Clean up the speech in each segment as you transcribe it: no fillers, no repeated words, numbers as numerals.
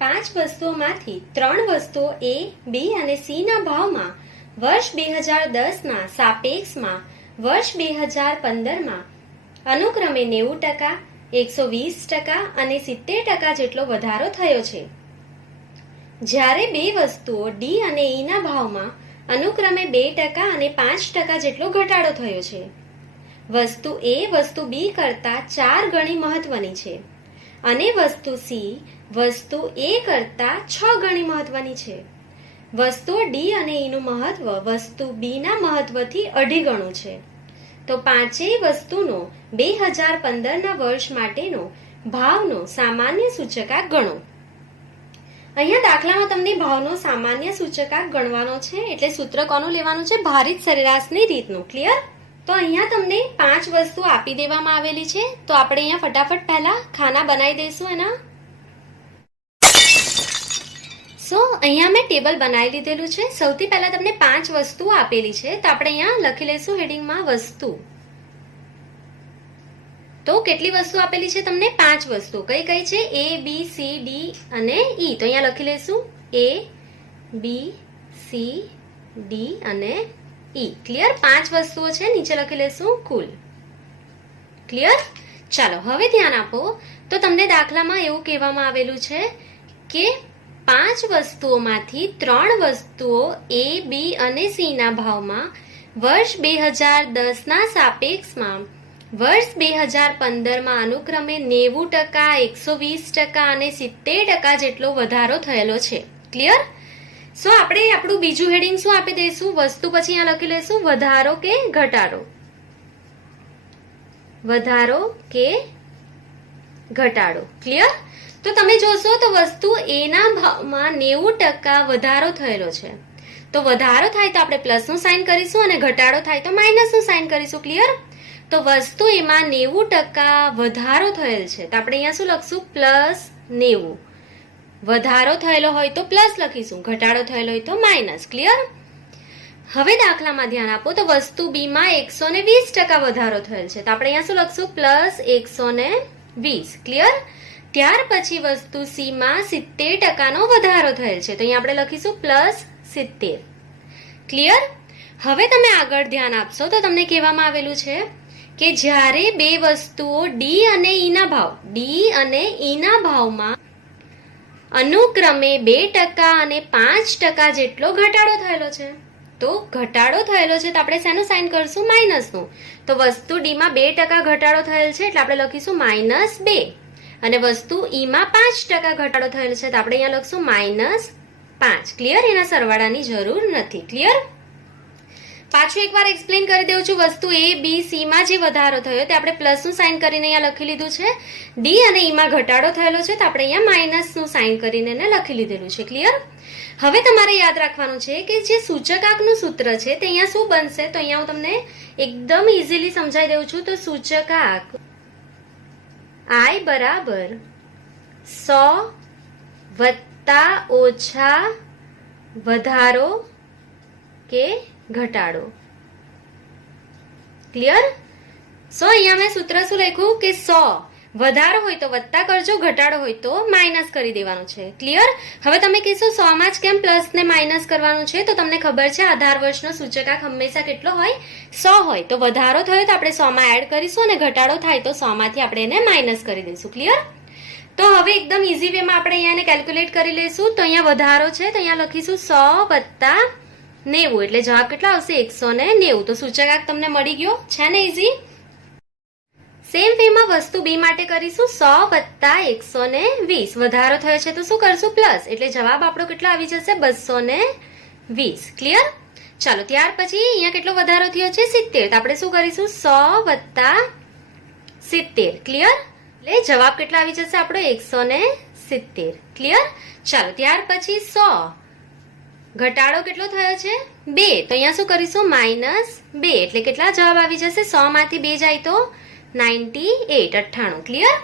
5 વસ્તુઓમાંથી 3 વસ્તુઓ એ, બી અને સી ના ભાવમાં વર્ષ 2010ના સાપેક્ષમાં વર્ષ 2015માં અનુક્રમે 90%, 120% અને 70% જેટલો વધારો થયો છે. જ્યારે બે વસ્તુઓ ડી અને ઈના ભાવમાં અનુક્રમે 2% અને 5% જેટલો ઘટાડો થયો છે. વસ્તુ એ વસ્તુ બી કરતાં 4 ગણી મહત્વની છે અને વસ્તુ સી વસ્તુ એ કરતાં 6 ગણી મહત્વની છે. વસ્તુઓ ડી અને ઈનું મહત્વ વસ્તુ બીના મહત્વથી 2.5 ગણું છે. તો પાંચેય વસ્તુનો 2015ના વર્ષ માટેનો ભાવનો સામાન્ય સૂચકાંક ગણો. અહીંયા દાખલામાં તમને ભાવનો સામાન્ય સૂચકાંક ગણવાનો છે, એટલે સૂત્ર કોનું લેવાનું છે? ભારિત સરેરાશની રીતનું. ક્લિયર? તો અહીંયા તમને 5 વસ્તુ આપી દેવામાં આવેલી છે, તો આપણે અહીંયા ફટાફટ પહેલા ખાના બનાવી દઈશું એના. અહીંયા મેં ટેબલ બનાવી લીધેલું છે. સૌથી પહેલા તમને 5 વસ્તુઓ આપેલી છે, તો આપણે અહીંયા લખી લઈશું હેડિંગમાં વસ્તુ. તો કેટલી વસ્તુ આપેલી છે તમને? 5 વસ્તુ. કઈ કઈ છે? એ, બી, સી, ડી અને ઈ. તો અહીંયા લખી લઈશું એ, બી, સી, ડી અને ઈ. ક્લિયર? 5 વસ્તુઓ છે, નીચે લખી લઈશું કુલ. ક્લિયર? ચાલો હવે ધ્યાન આપો. તો તમને દાખલામાં એવું કહેવામાં આવેલું છે કે 5 વસ્તુઓમાંથી 3 વસ્તુઓ એ, બી અને સી ના ભાવમાં વર્ષ 2010ના સાપેક્ષમાં વર્ષ 2015માં અનુક્રમે 90%, 120% અને 70% જેટલો વધારો થયેલો છે. ક્લિયર? સો આપણે આપણું બીજું હેડિંગ શું આપી દઈશું? વસ્તુ પછી અહીંયા લખી લઈશું વધારો કે ઘટાડો. વધારો કે ઘટાડો. ક્લિયર? તો તમે જોશો તો વસ્તુ એના ભાવમાં 90% વધારો થયેલો છે. તો વધારો થાય તો આપણે પ્લસનું સાઇન કરીશું અને ઘટાડો થાય તો માઇનસનું સાઇન કરીશું. ક્લિયર? તો વસ્તુ એમાં 90% વધારો થયેલ છે, તો આપણે અહીંયા શું લખશું? +90. વધારો થયેલો હોય તો પ્લસ લખીશું, ઘટાડો થયેલો હોય તો માઇનસ. ક્લિયર? હવે દાખલામાં ધ્યાન આપો. તો વસ્તુ બીમાં 120% વધારો થયેલ છે, તો આપણે અહીંયા શું લખશું? +120. ક્લિયર? ત્યાર પછી વસ્તુ સી માં 70%નો વધારો થયેલ છે, તો અહીંયા આપણે લખીશું +70. ક્લિયર? હવે તમે આગળ ધ્યાન આપશો તો તમને કહેવામાં આવેલું છે કે જ્યારે બે વસ્તુઓ ડી અને ઈના ભાવમાં અનુક્રમે 2% અને 5% જેટલો ઘટાડો થયેલો છે. તો ઘટાડો થયેલો છે તો આપણે શેનું સાઇન કરશું? માઇનસનું. તો વસ્તુ ડીમાં 2% ઘટાડો થયેલ છે, એટલે આપણે લખીશું -2. અને વસ્તુ ઈમાં 5% ઘટાડો થયેલ છે, તો આપણે અહીંયા લખશું -5. ક્લિયર? એના સરવાળાની જરૂર નથી. ક્લિયર? પાછું એકવાર એક્સપ્લેન કરી દઉં છું. વસ્તુ એ, બી, સી માં જે વધારો થયો તે આપણે પ્લસનું સાઇન કરીને અહીંયા લખી લીધું છે. ડી અને ઈમાં ઘટાડો થયેલો છે, તો આપણે અહીંયા માઇનસનું સાઇન કરીને એને લખી લીધેલું છે. ક્લિયર? હવે તમારે યાદ રાખવાનું છે કે જે સૂચકાંકનું સૂત્ર છે તે અહીંયા શું બનશે? તો અહીંયા હું તમને એકદમ ઇઝીલી સમજાવી દઉં છું. તો સૂચકાંક I બરાબર 100 વત્તા ઓછા વધારો કે ઘટાડો. ક્લિયર? સો અહીંયા મેં સૂત્ર શું લખ્યું કે 100 વધારો હોય તો વત્તા કરજો, ઘટાડો હોય તો માઇનસ કરી દેવાનું છે. ક્લિયર? હવે તમે કહેશો 100 માં જ કેમ પ્લસ ને માઇનસ કરવાનું છે? તો તમને ખબર છે આધાર વર્ષનો સૂચકાંક હંમેશા કેટલો હોય? 100 હોય. તો વધારો થયો તો આપણે 100 માં એડ કરીશું અને ઘટાડો થાય તો 100 માંથી આપણે એને માઇનસ કરી દઈશું. ક્લિયર? તો હવે એકદમ ઇઝી વેમાં આપણે અહીંયા કેલ્ક્યુલેટ કરી લઈશું. તો અહીંયા વધારો છે, તો અહીંયા લખીશું 100 વત્તા 90, એટલે જવાબ કેટલા આવશે? 190. તો સૂચકાંક તમને મળી ગયો છે ને? ઇઝી. સેમ વેમાં વસ્તુ બી માટે કરીશું 100 વત્તા 120. વધારો થયો છે તો શું કરશું? પ્લસ, એટલે જવાબ આપણો કેટલો આવી જશે? 220. ક્લિયર? ચાલો ત્યાર પછી અહીંયા કેટલો વધારો થયો છે? 70. તો આપણે શું કરીશું? 100 વત્તા 70. ક્લિયર? એટલે જવાબ કેટલો આવી જશે આપણો? 170. ક્લિયર? ચાલો ત્યાર પછી 100 ઘટાડો કેટલો થયો છે? 2. તો અહીંયા શું કરીશું? -2. એટલે કેટલા જવાબ આવી જશે? 100 માંથી 2 જાય તો 98. ક્લિયર?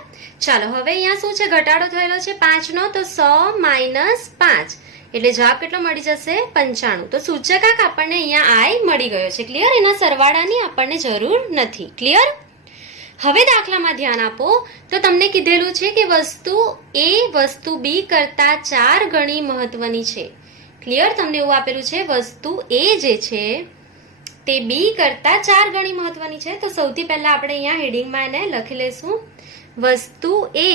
ચાલો હવે અહીંયા શું છે? ઘટાડો થયેલો છે 5 નો, તો 100 - 5 એટલે જવાબ કેટલો મળી જશે? 95. તો સૂચકાંક આપણને અહીંયા I મળી ગયો છે. ક્લિયર? એના સરવાળાની આપણને જરૂર નથી. ક્લિયર? હવે દાખલામાં ધ્યાન આપો તો તમને કીધેલું છે કે વસ્તુ એ વસ્તુ બી કરતા 4 ગણી મહત્વની છે. ક્લિયર? તમને એવું આપેલું છે વસ્તુ એ જે છે તે બી કરતા 4 ગણી મહત્વની છે. તો સૌથી પહેલા આપણે અહીંયા હેડિંગમાં એને લખી લઈશું વસ્તુ એ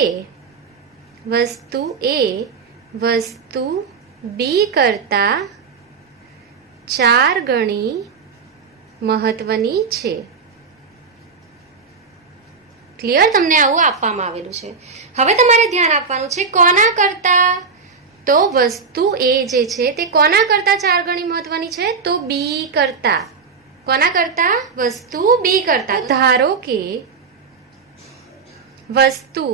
વસ્તુ બી કરતા 4 ગણી મહત્વની છે. ક્લિયર? તમને આવું આપવામાં આવેલું છે. હવે તમારે ધ્યાન આપવાનું છે કોના કરતા? તો વસ્તુ એ જે છે તે કોના કરતા 4 ગણી મહત્વની છે? તો બી કરતા. કોના કરતા? વસ્તુ બી કરતા. ધારો કે વસ્તુ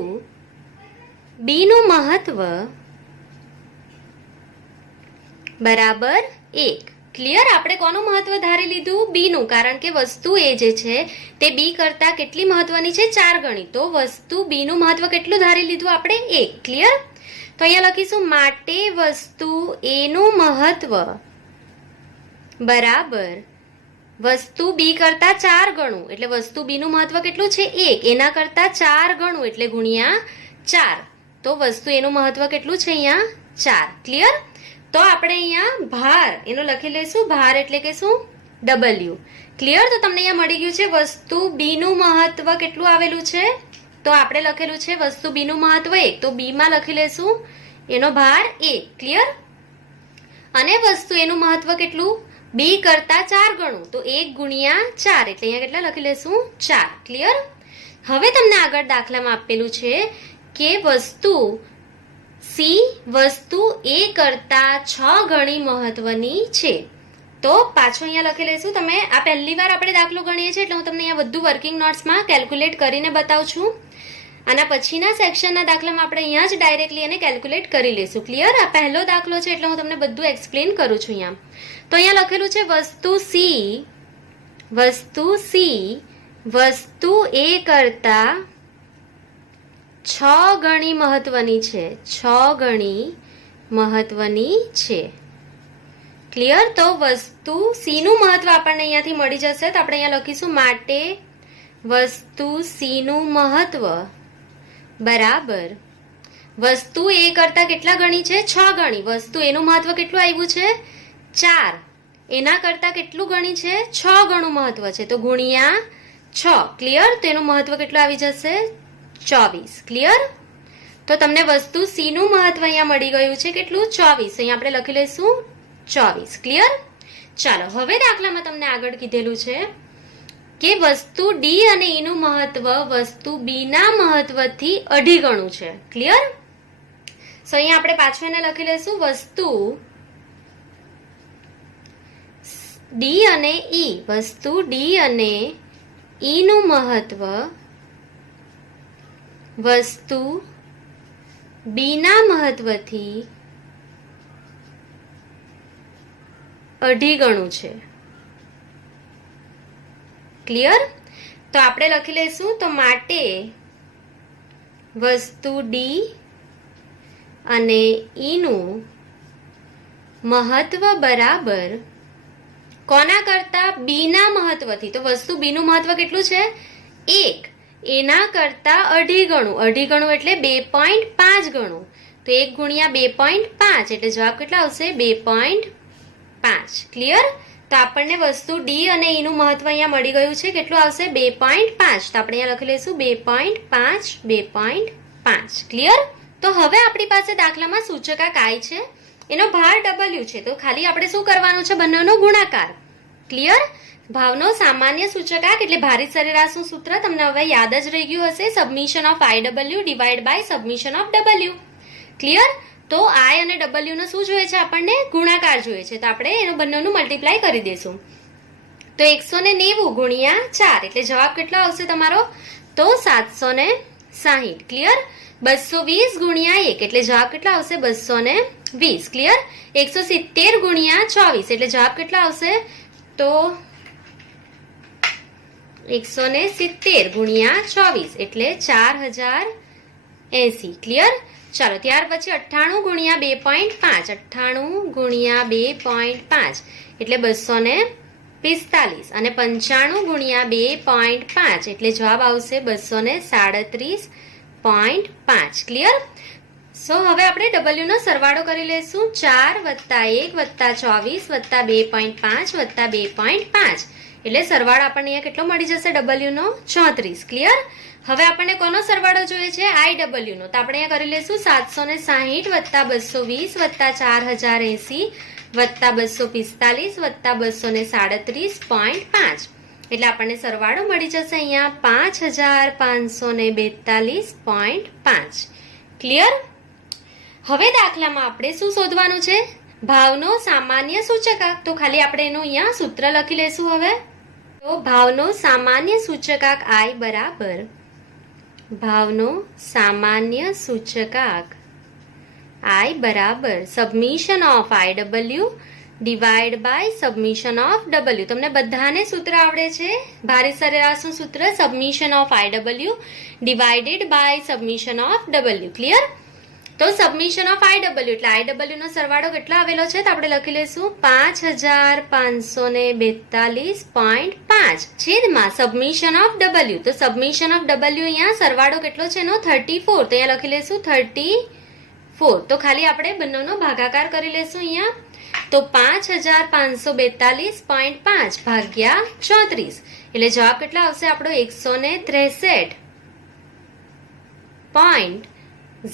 બી નું મહત્વ બરાબર 1. ક્લિયર? આપણે કોનું મહત્વ ધારી લીધું? બી નું, કારણ કે વસ્તુ એ જે છે તે બી કરતા કેટલી મહત્વની છે? 4 ગણી. તો વસ્તુ બી નું મહત્વ કેટલું ધારી લીધું આપણે? 1. ક્લિયર? તો અહીંયા લખીશું માટે વસ્તુ એ નું મહત્વ બરાબર વસ્તુ બી કરતા 4 ગણું. એટલે વસ્તુ બી નું મહત્વ કેટલું છે? 1. એના કરતા 4 ગણું એટલે ગુણ્યા 4. તો વસ્તુ એનું મહત્વ કેટલું છે? અહીંયા 4. ક્લિયર? તો આપણે અહીંયા ભાર એનો લખી લઈશું. ભાર એટલે કે શું? W. ક્લિયર? તો તમને અહીંયા મળી ગયું છે વસ્તુ બી નું મહત્વ કેટલું આવેલું છે? તો આપણે લખેલું છે વસ્તુ બી નું મહત્વ 1. તો બી માં લખી લઈશું એનો ભાર 1. ક્લિયર? અને વસ્તુ એનું મહત્વ કેટલું? બી કરતા 4 ગણું. તો 1 ગુણ્યા 4 એટલે અહીંયા કેટલા લખી લઈશું? 4. ક્લિયર? હવે તમને આગળ દાખલામાં આપેલું છે કે વસ્તુ સી વસ્તુ એ કરતા 6 ગણી મહત્વની છે. તો પાછો અહીંયા લખી લઈશું. તમે આ પહેલી વાર આપણે દાખલો ગણીએ છીએ એટલે હું તમને અહીંયા બધું વર્કિંગ નોટ્સમાં કેલ્ક્યુલેટ કરીને બતાવું છું. આના પછીના સેક્શનના દાખલામાં આપણે અહીંયા જ ડાયરેક્ટલી એને કેલ્ક્યુલેટ કરી લઈશું. ક્લિયર? આ પહેલો દાખલો છે એટલે હું તમને બધું એક્સપ્લેન કરું છું અહીંયા. તો અહીંયા લખેલું છે વસ્તુ સી વસ્તુ એ કરતા 6 ગણી મહત્વની છે. 6 ગણી મહત્વની છે. ક્લિયર? તો વસ્તુ સી નું મહત્વ આપણને અહીંયાથી મળી જશે. તો આપણે અહીંયા લખીશું માટે વસ્તુ સી નું મહત્વ બરાબર વસ્તુ એ કરતા કેટલા ગણી છે? 6 ગણી. વસ્તુ એનું મહત્વ કેટલું આવ્યું છે? 4. એના કરતા કેટલું ગણી છે? 6 ગણું મહત્વ છે. તો ગુણ્યા 6. ક્લિયર? તો એનું મહત્વ કેટલું આવી જશે? 24. ક્લિયર? તો તમને વસ્તુ સી નું મહત્વ અહીંયા મળી ગયું છે કેટલું? 24. અહીંયા આપણે લખી લઈશું 24. ક્લિયર? ચાલો હવે દાખલામાં તમને આગળ કીધેલું છે કે વસ્તુ ડી અને ઈ નું મહત્વ વસ્તુ બી ના મહત્વથી 2.5 ગણું છે. ક્લિયર? સો અહીંયા આપણે પાછું એને લખી લઈશું વસ્તુ ડી અને ઈ વસ્તુ ડી અને ઈ નું મહત્વ વસ્તુ બી ના મહત્વથી 2.5 ગણું છે. ક્લિયર? તો આપણે લખી લઈશું તો માટે વસ્તુ ડી અને ઈ નું મહત્વ બરાબર કોના કરતા? બી ના મહત્વથી. તો વસ્તુ બી નું મહત્વ કેટલું છે? 1. એના કરતા 2.5 ગણું. 2.5 ગણું એટલે 2.5 ગણું. તો 1 ગુણ્યા 2.5 એટલે જવાબ કેટલા આવશે? 2.5. ક્લિયર? તો આપણને વસ્તુ ડી અને ઈ નું મહત્વ અહીંયા મળી ગયું છે. કેટલું આવશે? 2.5. તો આપણે અહીંયા લખી લઈશું 2.5 2.5. ક્લિયર? તો હવે આપણી પાસે દાખલામાં સૂચકાંક I છે, એનો ભાર W છે. તો ખાલી આપણે શું કરવાનું છે? બંનેનો ગુણાકાર. ક્લિયર? ભાવનો સામાન્ય સૂચકાંક એટલે ભારિત સરેરાશનું સૂત્ર તમને હવે યાદ જ રહી ગયું હશે. Summation of IW divide by summation of W. Clear? તો I અને W નો શું જોઈએ છે? આપણને ગુણાકાર જોઈએ છે. તો આપણે એનો બંનેનું મલ્ટીપ્લાય કરી દઈશું. તો 190 ગુણ્યા 4 એટલે જવાબ કેટલો આવશે તમારો? તો 760. ક્લિયર? 220 ગુણ્યા 1 એટલે જવાબ કેટલો આવશે? 220. ક્લિયર? 170 ગુણ્યા 24 એટલે જવાબ કેટલો આવશે? તો 170 ગુણ્યા 24 એટલે 4080. ક્લિયર? ચાલો ત્યાર પછી 98 ગુણ્યા 2.5 98 ગુણ્યા 2.5 એટલે 250. 45 અને 95 ગુણ્યા 2.5 એટલે જવાબ આવશે 237.5. ક્લિયર? સો હવે આપણે W નો સરવાળો કરી લઈશું. 4 + 1 + 24 + 2.5 + 2.5 એટલે સરવાળો આપણને અહીંયા કેટલો મળી જશે W નો? 34. ક્લિયર? હવે આપણને કોનો સરવાળો જોઈએ છે? IW નો. તો આપણે અહીંયા કરી લઈશું 760 + 220 + 4080 + 245 + 237.5 એટલે આપણને સરવાળો મળી જશે અહીંયા 5542.5. ક્લિયર? હવે દાખલામાં આપણે શું શોધવાનું છે? ભાવનો સામાન્ય સૂચકાંક. તો ખાલી આપણે એનું અહીંયા સૂત્ર લખી લેશું. હવે તો ભાવનો સામાન્ય સૂચકાંક I બરાબર ભાવનો સામાન્ય સૂચકાંક I બરાબર summation of IW divide by summation of W. તમને બધાને સૂત્ર આવડે છે. ભારિત સરેરાશનું સૂત્ર summation of IW divided by summation of W. Clear? તો સબમિશન ઓફ IW એટલે IW નો સરવાળો કેટલો આવેલો છે? તો આપણે લખી લઈશું 5542.5 છેદમાં સબમિશન ઓફ W. તો સબમિશન ઓફ W અહીંયા સરવાળો કેટલો છે એનો? 34. તો અહીંયા લખી લઈશું 34. તો ખાલી આપણે બંનેનો ભાગાકાર કરી લઈશું અહીંયા. તો 5542.5 ભાગ્યા 34 એટલે જવાબ કેટલો આવશે આપણો? 163.01.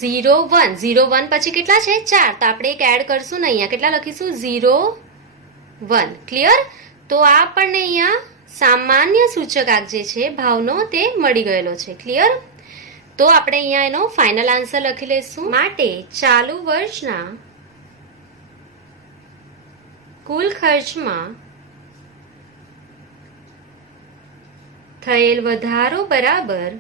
01 પછી કેટલા છે? 4. તો આપણે એક એડ કરશું ને અહીંયા કેટલા લખીશું? 01. ક્લિયર? તો આ આપણને અહીંયા સામાન્ય સૂચકાંક જે છે ભાવનો તે મળી ગયેલો છે. ક્લિયર? તો આપણે અહીંયા એનો ફાઇનલ આન્સર લખી લઈશું. માટે ચાલુ વર્ષના કુલ ખર્ચમાં થયેલ વધારો બરાબર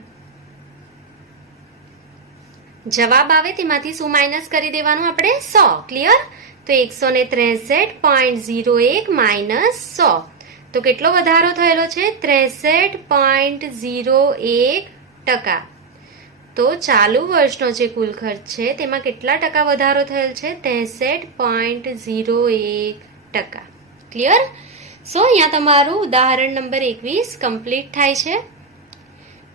જવાબ આવે તેમાંથી શું માઇનસ કરી દેવાનું? આપણે 100. ક્લિયર? તો 163.01 માઇનસ 100. તો કેટલો વધારો થયેલો છે? 63.01%. તો ચાલુ વર્ષનો જે કુલ ખર્ચ છે તેમાં કેટલા ટકા વધારો થયેલ છે? 63.01%. ક્લિયર? સો અહીંયા તમારું ઉદાહરણ નંબર 21 કમ્પ્લીટ થાય છે.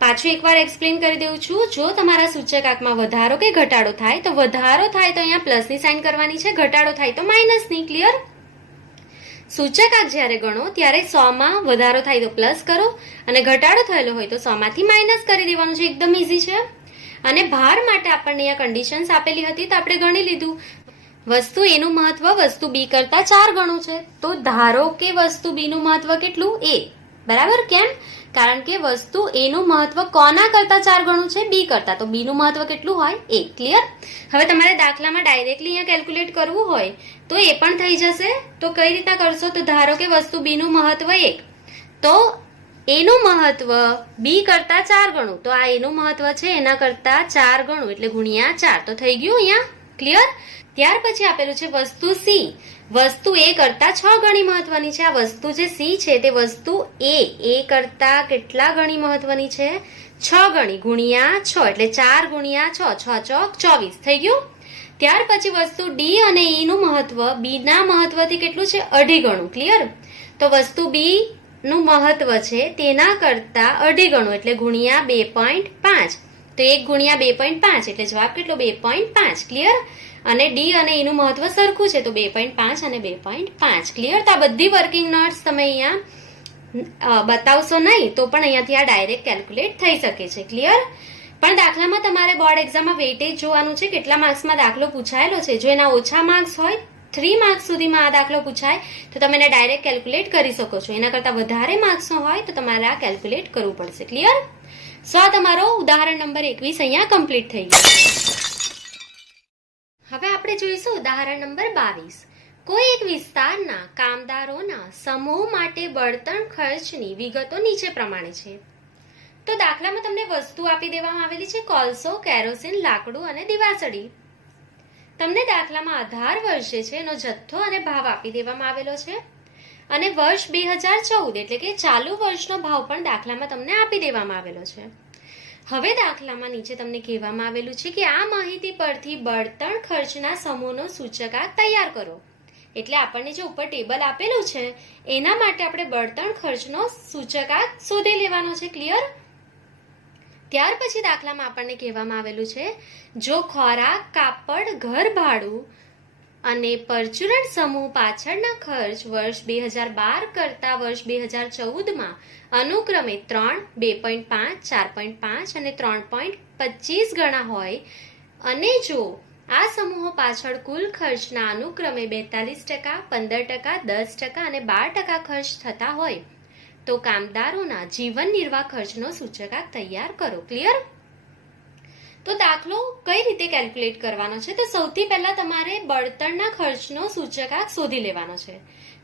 પાછું એકવાર એક્સપ્લેન કરી દઉં છું. જો તમારા સૂચકાંકમાં વધારો કે ઘટાડો થાય તો વધારો થાય તો અહીંયા પ્લસની સાઇન કરવાની છે, ઘટાડો થાય તો માઇનસની. ક્લિયર? સૂચકાંક જ્યારે ગણો ત્યારે 100 માં વધારો થાય તો પ્લસ કરો અને ઘટાડો થયેલો હોય તો 100 માંથી માઇનસ કરી દેવાનું છે. એકદમ ઈઝી છે. અને ભાર માટે આપણને અહીંયા કન્ડિશન્સ આપેલી હતી તો આપણે ગણી લીધું. વસ્તુ A નું મહત્વ વસ્તુ B કરતા 4 ગણું છે. તો ધારો કે વસ્તુ B નું મહત્વ કેટલું? A. બરાબર? કેમ? કારણ કે વસ્તુ A નું મહત્વ કોના કરતા 4 ગણું છે? B કરતા. તો B નું મહત્વ કેટલું હોય? A. ક્લિયર? હવે તમારે દાખલામાં ડાયરેક્ટલી અહીંયા કેલ્ક્યુલેટ કરવું હોય તો એ પણ થઈ જશે. તો કઈ રીતના કરશો? તો ધારો કે વસ્તુ B નું મહત્વ 1 તો A નું મહત્વ B કરતા 4 ગણું. તો આ A નું મહત્વ છે એના કરતા 4 ગણું એટલે ગુણ્યા 4. તો થઈ ગયું અહીંયા. ક્લિયર? ત્યાર પછી આપેલું છે વસ્તુ C. વસ્તુ A કરતા 6 ગણી મહત્વની છે. આ વસ્તુ જે C છે તે વસ્તુ A કરતા કેટલા ગણી મહત્વની છે? 6 ગણી ગુણ્યા 6 એટલે 4 ગુણ્યા 6 6 ચોક 24 થઈ ગયું. ત્યાર પછી વસ્તુ D અને E નું મહત્વ B ના મહત્વથી કેટલું છે? 2.5 ગણું. ક્લિયર? તો વસ્તુ B નું મહત્વ છે તેના કરતા 2.5 ગણું એટલે ગુણ્યા 2.5. તો 1 ગુણ્યા 2.5 એટલે જવાબ કેટલો? 2.5. ક્લિયર? અને D અને E નું મહત્વ સરખું છે તો 2.5 અને 2.5. ક્લિયર? તો આ બધી વર્કિંગ નોટ્સ તમે અહીંયા બતાવશો નહીં તો પણ અહીંયાથી આ ડાયરેક્ટ કેલ્ક્યુલેટ થઈ શકે છે. ક્લિયર? પણ દાખલામાં તમારે બોર્ડ એક્ઝામમાં વેઇટેજ જોવાનું છે કેટલા માર્ક્સમાં દાખલો પૂછાયેલો છે. જો એના ઓછા માર્ક્સ હોય 3 માર્ક્સ સુધીમાં આ દાખલો પૂછાય તો તમે એને ડાયરેક્ટ કેલ્ક્યુલેટ કરી શકો છો. એના કરતાં વધારે માર્ક્સનો હોય તો તમારે આ કેલ્ક્યુલેટ કરવું પડશે. ક્લિયર? સો આ તમારો ઉદાહરણ નંબર 21 અહીંયા કમ્પ્લીટ થઈ ગયું. હવે આપણે જોઈશું ઉદાહરણ નંબર 22. કોઈ એક વિસ્તારના કામદારોના સમૂહ માટે બળતણ ખર્ચની વિગતો નીચે પ્રમાણે છે. તો દાખલામાં તમને વસ્તુ આપી દેવામાં આવેલી છે કોલસો, કેરોસીન, લાકડું અને દિવાસળી. તમને દાખલામાં 18 વર્ષે છે એનો જથ્થો અને ભાવ આપી દેવામાં આવેલો છે અને વર્ષ 2014 એટલે કે ચાલુ વર્ષનો ભાવ પણ દાખલામાં તમને આપી દેવામાં આવેલો છે. હવે દાખલામાં નીચે તમને કહેવામાં આવેલું છે કે આ માહિતી પરથી બળતણ ખર્ચના સમૂહનો સૂચકાંક તૈયાર કરો. એટલે આપણને જે ઉપર ટેબલ આપેલું છે એના માટે આપણે બળતણ ખર્ચનો સૂચકાંક શોધી લેવાનો છે. ક્લિયર? ત્યાર પછી દાખલામાં આપણને કહેવામાં આવેલું છે, જો ખોરાક, કાપડ, ઘર ભાડું અને પરચુરણ સમૂહ પાછળના ખર્ચ વર્ષ 2012 કરતા વર્ષ 2014માં અનુક્રમે 3, 2.5, 4.5 અને 3.25 ગણા હોય અને જો આ સમૂહો પાછળ કુલ ખર્ચના અનુક્રમે 42%, 15%, 10% અને 12% ખર્ચ થતા હોય તો કામદારોના જીવન નિર્વાહ ખર્ચનો સૂચકાંક તૈયાર કરો. ક્લિયર? તો દાખલો કઈ રીતે કેલ્ક્યુલેટ કરવાનો છે? તો સૌથી પહેલા તમારે બળતણના ખર્ચનો સૂચકાંક શોધી લેવાનો છે.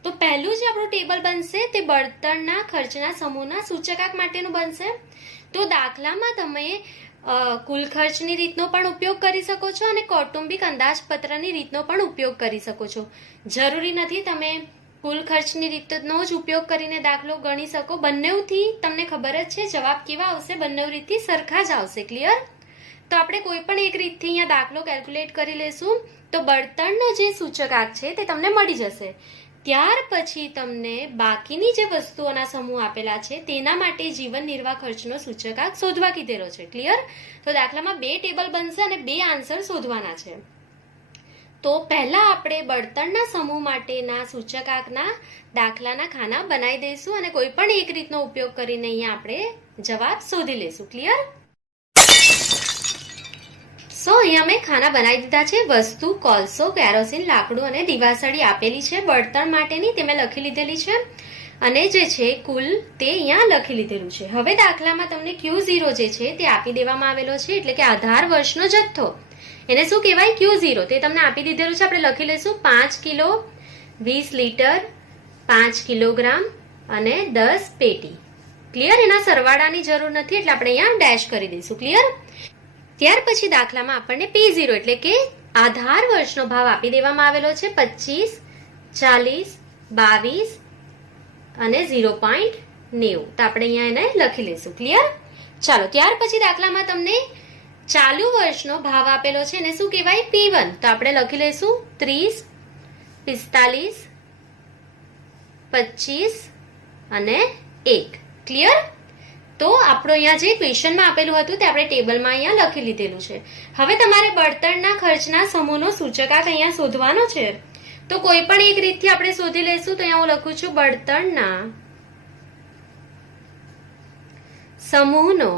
તો પહેલું જે આપણું ટેબલ બનશે તે બળતણના ખર્ચના સમૂહના સૂચકાંક માટેનું બનશે. તો દાખલામાં તમે કુલ ખર્ચની રીતનો પણ ઉપયોગ કરી શકો છો અને કૌટુંબિક અંદાજપત્રની રીતનો પણ ઉપયોગ કરી શકો છો. જરૂરી નથી તમે કુલ ખર્ચની રીતનો જ ઉપયોગ કરીને દાખલો ગણી શકો. બંનેથી તમને ખબર જ છે જવાબ કેવા આવશે, બંને રીતથી સરખા જ આવશે. ક્લિયર? તો આપણે કોઈ પણ એક રીતથી અહીંયા દાખલો કેલ્ક્યુલેટ કરી લેશું તો બળતણનો જે સૂચકાંક છે તે તમને મળી જશે. ત્યાર પછી તમને બાકીની જે વસ્તુઓના સમૂહ આપેલા છે તેના માટે જીવન નિર્વાહ ખર્ચનો સૂચકાંક શોધવા કીધેલો છે. ક્લિયર? તો દાખલામાં 2 ટેબલ બનશે અને 2 આન્સર શોધવાના છે. તો પહેલા આપણે બળતણના સમૂહ માટેના સૂચકાંકના દાખલાના ખાના બનાવી દઈશું અને કોઈ પણ એક રીતનો ઉપયોગ કરીને અહીંયા આપણે જવાબ શોધી લઈશું. ક્લિયર? સો અહીંયા મેં ખાના બનાવી દીધા છે. વસ્તુ કોલસો, કેરોસીન, લાકડું અને દીવાસળી આપેલી છે બળતણ માટેની, તે મેં લખી લીધેલી છે અને જે છે કુલ તે અહીંયા લખી લીધેલું છે. હવે દાખલામાં તમને Q0 જે છે તે આપી દેવામાં આવેલો છે, એટલે કે આધાર વર્ષનો જથ્થો. એને શું કહેવાય? Q0. તે તમને આપી દીધેલું છે. આપણે લખી લઈશું 5 કિલો, 20 લીટર, 5 કિલોગ્રામ અને 10 પેટી. ક્લિયર? એના સરવાળાની જરૂર નથી એટલે આપણે અહીંયા ડેશ કરી દઈશું. ક્લિયર? ત્યાર પછી દાખલામાં આપણને P0 એટલે કે આધાર વર્ષનો ભાવ આપી દેવામાં આવેલો છે 25, 40, 22 અને 0.90. તો આપણે અહીંયા એને લખી લઈશું. ક્લિયર? ચાલો, ત્યાર પછી દાખલામાં તમને ચાલુ વર્ષનો ભાવ આપેલો છે એને શું કહેવાય? P1. તો આપણે લખી લઈશું 30, 45, 25 અને 1. ક્લિયર? તો આપણો અહીંયા જે ક્વેશ્ચનમાં આપેલું હતું તે આપણે ટેબલમાં અહીંયા લખી લીધેલું છે. હવે તમારે બળતણના ખર્ચના સમૂહનો સૂચકાંક અહીંયા શોધવાનો છે. તો કોઈ પણ એક રીતથી આપણે શોધી લઈશું. તો અહીંયા હું લખું છું બળતણના સમૂહનો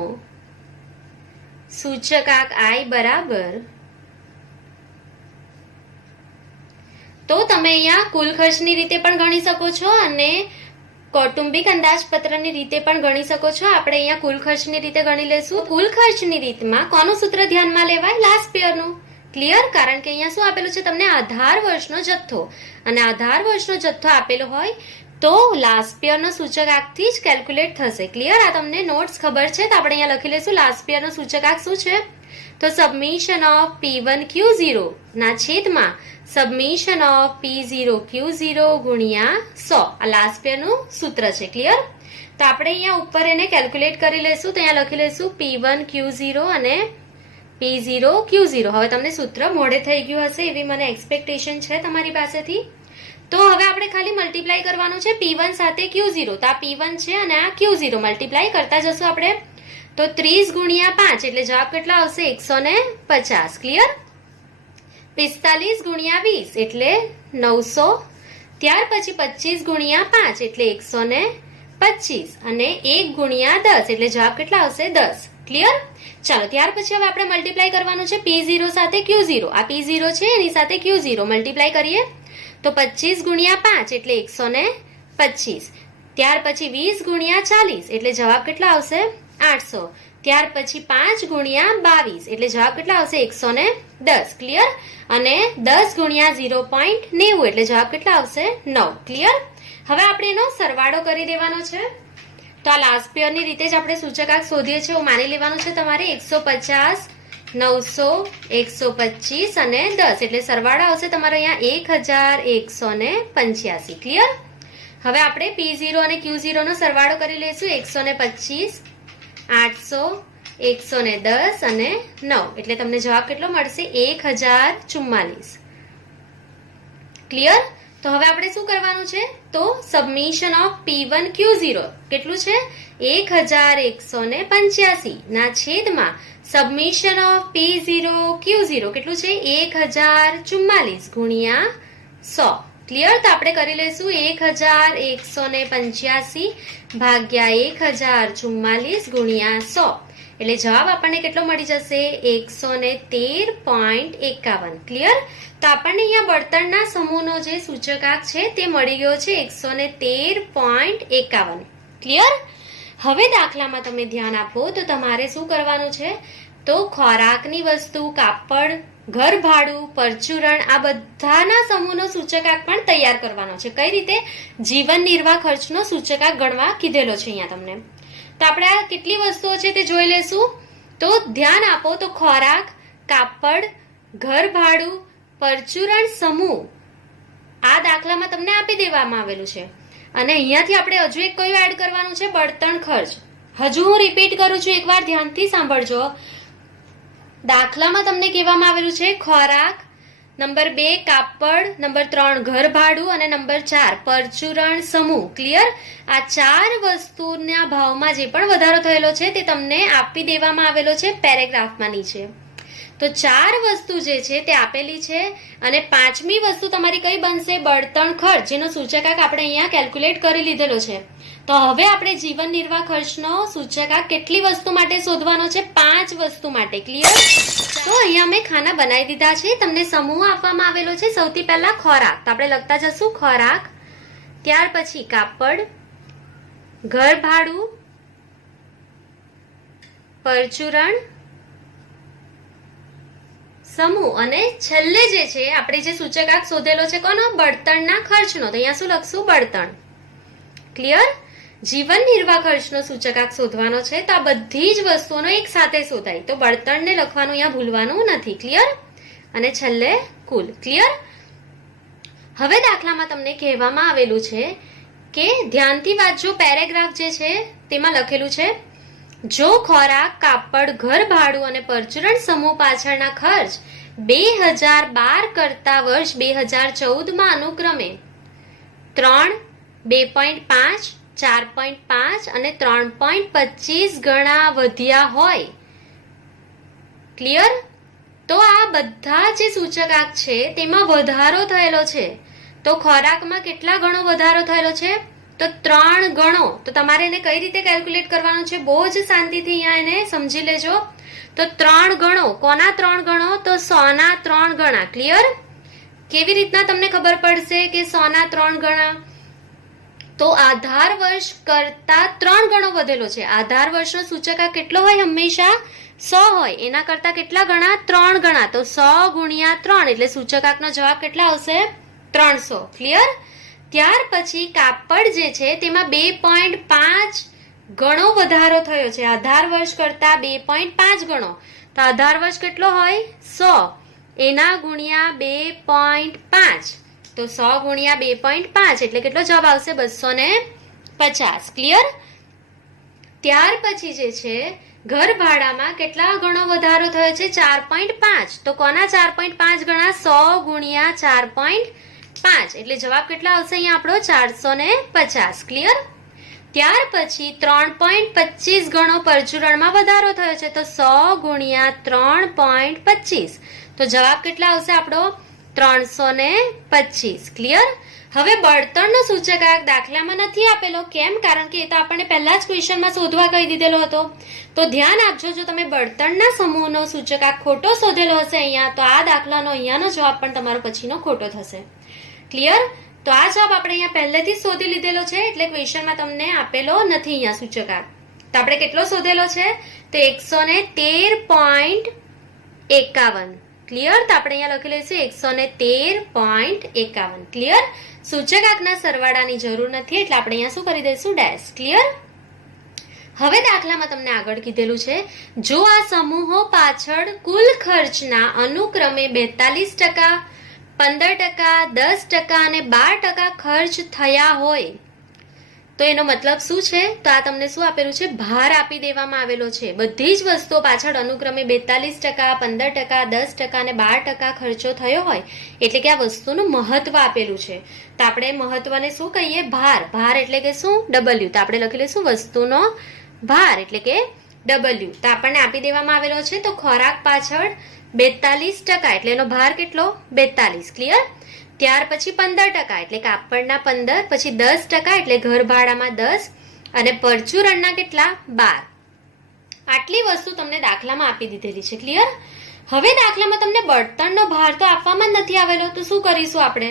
સૂચકાંક I બરાબર, તો તમે અહીંયા કુલ ખર્ચની રીતે પણ ગણી શકો છો અને કૌટુંબિક અંદાજપત્રની રીતે પણ ગણી શકો છો. આપણે અહીંયા કુલ ખર્ચની રીતે ગણી લઈશું. કુલ ખર્ચની રીતમાં કોનું સૂત્ર ધ્યાનમાં લેવાય? લાસ્ટ યરનું. ક્લિયર? કારણ કે અહીંયા શું આપેલું છે તમને? આધાર વર્ષનો જથ્થો, અને આધાર વર્ષનો જથ્થો આપેલો હોય તો લાસ્ટ યરનો સૂચકાંકથી જ કેલ્ક્યુલેટ થશે. ક્લિયર? આ તમને નોટ્સ ખબર છે તો આપણે અહીંયા લખી લઈશું લાસ્ટ યરનો સૂચકાંક શું છે? તો સબમિશન ઓફ P1 Q0 ના છેદમાં સબમિશન ઓફ P0 Q0 ગુણ્યા 100. આ લાસ્ટ યરનું સૂત્ર છે. ક્લિયર? તો આપણે અહીંયા ઉપર એને કેલ્ક્યુલેટ કરી લઈશું. તો અહીંયા લખી લઈશું P1 Q0 અને P0 Q0. હવે તમને સૂત્ર મોઢે થઈ ગયું હશે એવી મને એક્સપેક્ટેશન છે તમારી પાસેથી. તો હવે આપણે ખાલી મલ્ટીપ્લાય કરવાનું છે P1 સાથે Q0. તો આ P1 છે અને આ Q0 મલ્ટીપ્લાય કરતા જશું આપણે. તો 30 ગુણ્યા 5 એટલે જવાબ કેટલા આવશે? 150. ક્લિયર? 45 ગુણ્યા 20 એટલે 900. ત્યાર પછી 25 ગુણ્યા 5 એટલે 125 અને 1 ગુણ્યા 10 એટલે જવાબ કેટલા આવશે? 10. ક્લિયર? ચાલો, ત્યાર પછી હવે આપણે મલ્ટીપ્લાય કરવાનું છે P0 સાથે Q0. આ P0 છે એની સાથે Q0 મલ્ટીપ્લાય કરીએ તો 25 ગુણ્યા 5 એટલે 125. ત્યાર પછી 20 ગુણ્યા 40 એટલે જવાબ કેટલા આવશે? 800. ત્યાર પછી 5 ગુણ્યા 22 એટલે જવાબ કેટલા આવશે? 110. ક્લિયર? અને 10 ગુણ્યા 0.90 એટલે જવાબ કેટલા આવશે? 9. ક્લિયર? હવે આપણે એનો સરવાળો કરી દેવાનો છે. તો આ લાસ્ટ યરની રીતે જ આપણે સૂચકાંક શોધીએ છીએ એવું માની લેવાનું છે તમારે. 150, 900, 125 અને 10 એટલે સરવાળો આવશે તમારો અહીંયા 1185. ક્લિયર? હવે આપણે P0 અને Q0 નો સરવાળો કરી લઈશું. 125, 800, 110 અને 9 એટલે તમને જવાબ કેટલો મળશે? 1044. ક્લિયર? તો હવે આપણે શું કરવાનું છે? તો સબમિશન ઓફ P1 Q0 કેટલું છે? 1185 ના છેદમાં સબમિશન ઓફ P0 Q0 કેટલું છે? 1044 ગુણ્યા 100. ક્લિયર? તો આપણે કરી લઈશું 1185 ભાગ્યા 1044 ગુણ્યા 100. એટલે જવાબ આપણને કેટલો મળી જશે? 113.51. ક્લિયર? તો આપણને અહીંયા બળતણના સમૂહનો જે સૂચકાંક છે તે મળી ગયો છે 113.51. ક્લિયર? હવે દાખલામાં તમે ધ્યાન આપો તો તમારે શું કરવાનું છે? તો ખોરાકની વસ્તુ, કાપડ, ઘર ભાડું, પરચુરણ આ બધાના સમૂહનો સૂચકાંક પણ તૈયાર કરવાનો છે. કઈ રીતે? જીવન નિર્વાહ ખર્ચનો સૂચકાંક ગણવા કીધેલો છે અહીંયા તમને. તો આપણે આ કેટલી વસ્તુઓ છે તે જોઈ લેશું. તો ધ્યાન આપો તો ખોરાક, કાપડ, ઘર ભાડું, પરચુરણ સમૂહ આ દાખલામાં તમને આપી દેવામાં આવેલું છે. અને અહીંયાથી આપણે હજુ એક કયું એડ કરવાનું છે? બળતણ ખર્ચ. હજુ હું રિપીટ કરું છું, એકવાર ધ્યાનથી સાંભળજો. દાખલામાં તમને કહેવામાં આવેલું છે ખોરાક, નંબર 2 કાપડ, નંબર 3 ઘર ભાડું અને નંબર 4 પરચુરણ સમૂહ. ક્લિયર? આ 4 વસ્તુના ભાવમાં જે પણ વધારો થયેલો છે તે તમને આપી દેવામાં આવેલો છે પેરેગ્રાફમાં નીચે. તો 4 વસ્તુ જે છે તે આપેલી છે અને 5મી વસ્તુ તમારી કઈ બનશે? બળતણ ખર્ચ, જેનો સૂચકાંક આપણે અહીંયા કેલ્ક્યુલેટ કરી લીધેલો છે. તો હવે આપણે જીવન નિર્વાહ ખર્ચનો સૂચકાંક કેટલી વસ્તુ માટે શોધવાનો છે? 5 વસ્તુ માટે. ક્લિયર? તો અહીંયા મેં ખાના બનાવી દીધા છે. તમને સમૂહ આપવામાં આવેલો છે. સૌથી પહેલા ખોરાક, તો આપણે લખતા જશું ખોરાક, ત્યાર પછી કાપડ, ઘર ભાડું, પરચુરણ સમૂહ અને છેલ્લે જે છે આપણે જે સૂચકાંક શોધેલો છે કોનો? બળતણના ખર્ચનો. તો અહીંયા શું લખશું? બળતણ. ક્લિયર? જીવન નિર્વાહ ખર્ચનો સૂચકાંક શોધવાનો છે. તો આ બધી જ વસ્તુઓનો એક સાથે શોધાય. તો બળતણને લખવાનું અહીંયા ભૂલવાનું નથી. ક્લિયર? અને છેલ્લે કુલ. ક્લિયર? હવે દાખલામાં તમને કહેવામાં આવેલું છે કે ધ્યાનથી વાંચજો. પેરેગ્રાફ જે છે તેમાં લખેલું છે જો ખોરાક, કાપડ, ઘર ભાડું અને પરચુરણ સમૂહ પાછળના ખર્ચ 2012 કરતા વર્ષ 2014માં અનુક્રમે 3, 2.5, 4.5 અને 3.25 ગણા વધ્યા હોય. ક્લિયર? તો આ બધા જે સૂચકાંક છે તેમાં વધારો થયેલો છે. તો ખોરાકમાં કેટલા ગણો વધારો થયેલો છે? તો 3 ગણો. તો તમારે એને કઈ રીતે કેલ્ક્યુલેટ કરવાનું છે? બહુ જ શાંતિથી અહીંયા એને સમજી લેજો. તો 3 ગણો. કોના 3 ગણો? તો 100ના 3 ગણા. ક્લિયર? કેવી રીતના તમને ખબર પડશે કે 100ના 3 ગણા? તો આધાર વર્ષ કરતા 3 ગણો વધેલો છે. આધાર વર્ષનો સૂચકાંક કેટલો હોય? હંમેશા 100 હોય. એના કરતા કેટલા ગણા? 3 ગણા. તો 100 ગુણ્યા 3 એટલે સૂચકાંકનો જવાબ કેટલા આવશે? 300. ક્લિયર? ત્યાર પછી કાપડ જે છે તેમાં 2.5 ગણો વધારો થયો છે. આધાર વર્ષ કરતા 2.5 ગણો. તો આધાર વર્ષ કેટલો હોય? 100. એના ગુણ્યા 2.5. તો 100 ગુણ્યા 2.5 એટલે કેટલો જવાબ આવશે? 250. ક્લિયર? ત્યાર પછી જે છે ઘર ભાડામાં કેટલા ગણો વધારો થયો છે? 4.5. તો કોના 4.5 ગણા? 100 ગુણ્યા 4.5 એટલે જવાબ કેટલા આવશે અહીંયા આપણો? 450. ક્લિયર? ત્યાર પછી 3.25 ગણો પરચુરણમાં વધારો થયો છે. તો 100 ગુણ્યા 3.25 તો જવાબ કેટલા આવશે આપણો? 325. ક્લિયર? હવે બળતણનો સૂચકાંક દાખલામાં નથી આપેલો. કેમ? કારણ કે એ તો આપણને પહેલા જ ક્વેશ્ચનમાં શોધવા કહી દીધેલો હતો. તો ધ્યાન આપજો, જો તમે બળતણના સમૂહનો સૂચકાંક ખોટો શોધેલો હશે અહીંયા, તો આ દાખલાનો અહીંયાનો જવાબ પણ તમારો પછીનો ખોટો થશે. ક્લિયર? તો આ જવાબ આપણે અહીંયા પહેલેથી જ શોધી લીધેલો છે એટલે ક્વેશ્ચનમાં તમને આપેલો નથી અહીંયા સૂચકાંક. તો આપણે કેટલો શોધેલો છે? તો 113.51. ક્લિયર? તો આપણે અહીંયા લખી લઈશું 113.51. ક્લિયર? સૂચકાંકના સરવાળાની જરૂર નથી એટલે આપણે અહીંયા શું કરી દઈશું? ડેશ. ક્લિયર? હવે દાખલામાં તમને આગળ કીધેલું છે જો આ સમૂહો પાછળ કુલ ખર્ચના અનુક્રમે 42%, 15%, 10% અને 12% ખર્ચ થયા હોય તો એનો મતલબ શું છે? તો આ તમને શું આપેલું છે? ભાર આપી દેવામાં આવેલો છે. બધી જ વસ્તુઓ પાછળ અનુક્રમે 42%, 15%, 10% અને 12% ખર્ચો થયો હોય એટલે કે આ વસ્તુનું મહત્વ આપેલું છે. તો આપણે મહત્વને શું કહીએ? ભાર. ભાર એટલે કે શું? W. તો આપણે લખી લઈશું વસ્તુનો ભાર એટલે કે W. તો આપણને આપી દેવામાં આવેલો છે તો ખોરાક પાછળ 42% એટલે એનો ભાર કેટલો? 42. ક્લિયર? ત્યાર પછી 15% એટલે કાપડના 15, પછી 10% એટલે ઘર ભાડામાં 10 અને પરચુરણના કેટલા? 12. આટલી વસ્તુ તમને દાખલામાં આપી દીધેલી છે. ક્લિયર? હવે દાખલામાં તમને બળતણનો ભાર તો આપવામાં જ નથી આવેલો, તો શું કરીશું આપણે?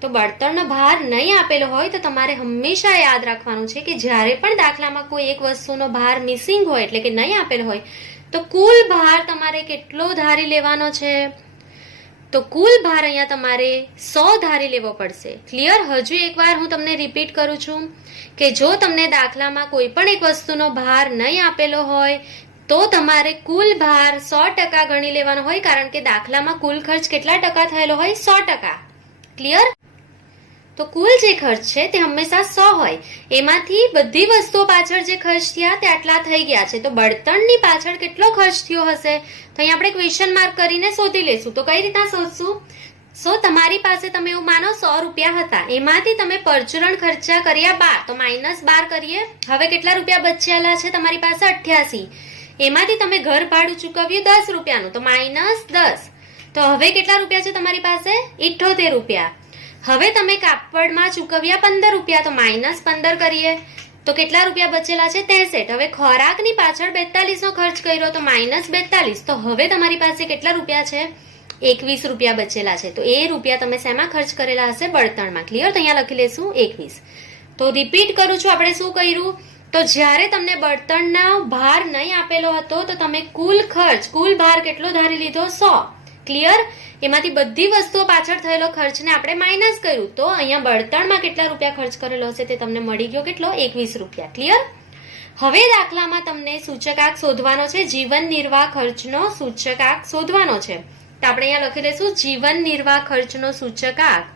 તો બળતણનો ભાર નહીં આપેલો હોય તો તમારે હંમેશા યાદ રાખવાનું છે કે જ્યારે પણ દાખલામાં કોઈ એક વસ્તુનો ભાર મિસિંગ હોય એટલે કે નહીં આપેલો હોય તો કુલ ભાર તમારે કેટલો ધારી લેવાનો છે? તો કુલ ભાર અહીંયા તમારે 100 ધારી લેવો પડશે. ક્લિયર? હજુ એકવાર હું તમને રિપીટ કરું છું કે જો તમને દાખલામાં કોઈ પણ એક વસ્તુનો ભાર નહીં આપેલો હોય તો તમારે કુલ ભાર 100% ગણી લેવાનો હોય, કારણ કે દાખલામાં કુલ ખર્ચ કેટલા ટકા થયેલો હોય? 100%. ક્લિયર? તો કુલ જે ખર્ચ છે તે હંમેશા 100 હોય. એમાંથી બધી વસ્તુઓ પાછળ જે ખર્ચ થયા તે આટલા થઈ ગયા છે. તો બળતણની પાછળ કેટલો ખર્ચ થયો હશે? તો અહીં આપણે ક્વેશ્ચન માર્ક કરીને શોધી લેશું. તો કઈ રીતના શોધશું? તમારી પાસે તમે એવું માનો 100 રૂપિયા હતા, એમાંથી તમે પરચુરણ ખર્ચા કર્યા 12, તો -12 કરીએ. હવે કેટલા રૂપિયા બચેલા છે તમારી પાસે? 88. એમાંથી તમે ઘર ભાડું ચૂકવ્યું 10 રૂપિયાનું, તો -10. તો હવે કેટલા રૂપિયા છે તમારી પાસે? 78 રૂપિયા. હવે તમે કાપડમાં ચૂકવ્યા 15 રૂપિયા, તો -15 કરીએ. તો કેટલા રૂપિયા બચેલા છે? 63. હવે ખોરાકની પાછળ 42 નો ખર્ચ કર્યો, તો -42. તો હવે તમારી પાસે કેટલા રૂપિયા છે? 21 રૂપિયા બચેલા છે. તો એ રૂપિયા તમે શેમાં ખર્ચ કરેલા હશે? બળતણમાં. ક્લિયર? તો અહીંયા લખી લેશું 21. તો રિપીટ કરું છું, આપણે શું કર્યું? તો જ્યારે તમને બળતણનો ભાર નહીં આપેલો હતો તો તમે કુલ ખર્ચ, કુલ ભાર કેટલો ધારી લીધો? 100. ક્લિયર? એમાંથી બધી વસ્તુઓ પાછળ થયેલો ખર્ચને આપણે માઇનસ કર્યું, તો અહીંયા બળતણમાં કેટલા રૂપિયા ખર્ચ કરેલો હશે તે તમને મળી ગયો કેટલો? 21 રૂપિયા. ક્લિયર? હવે દાખલામાં તમને સૂચકાંક શોધવાનો છે. જીવન નિર્વાહ ખર્ચનો સૂચકાંક શોધવાનો છે. તો આપણે અહીંયા લખી લઈશું જીવન નિર્વાહ ખર્ચનો સૂચકાંક